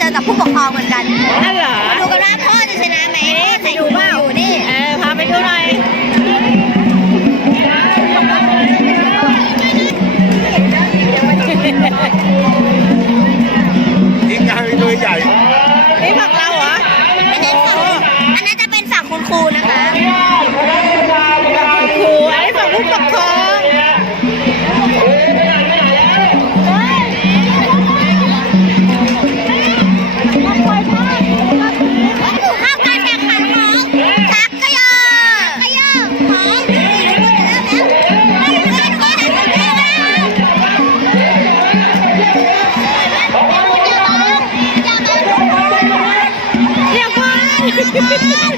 จอกับผู้ปกครองเหมือนกัน อ้าเหรอดูกันว่าพ่อ Bye!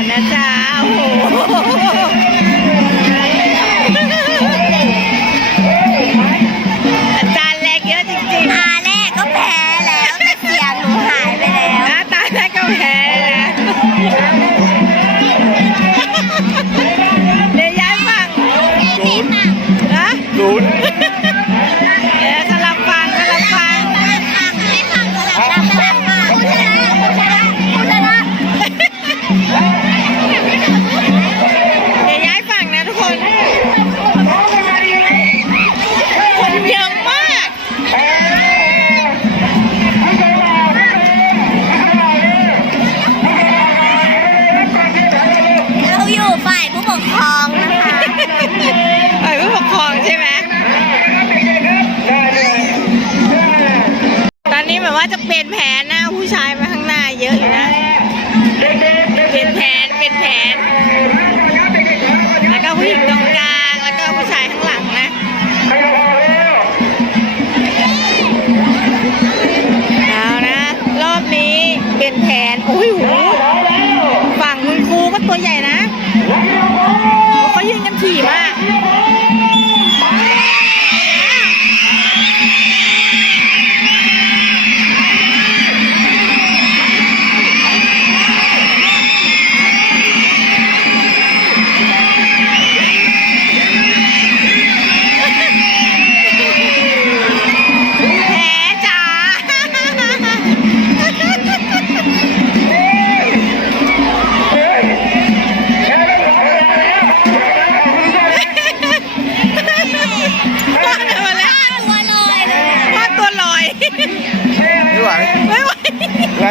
อนนะจ๊ะโอ้โห เป็นแผล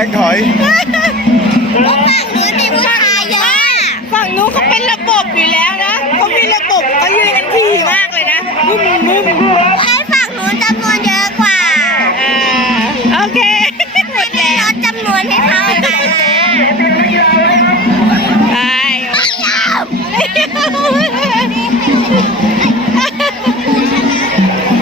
งถอยฝั่งนู้นมีผู้ชายเยอะฝั่งนู้นเขาเป็นระบบอยู่แล้วนะเขามีระบบเขายืนกันถี่มากเลยนะมึมมึมไอ้ฝั่งนู้นจำนวนเยอะกว่า อ่า โอเค หมดแล้วลจำนวนให้เขา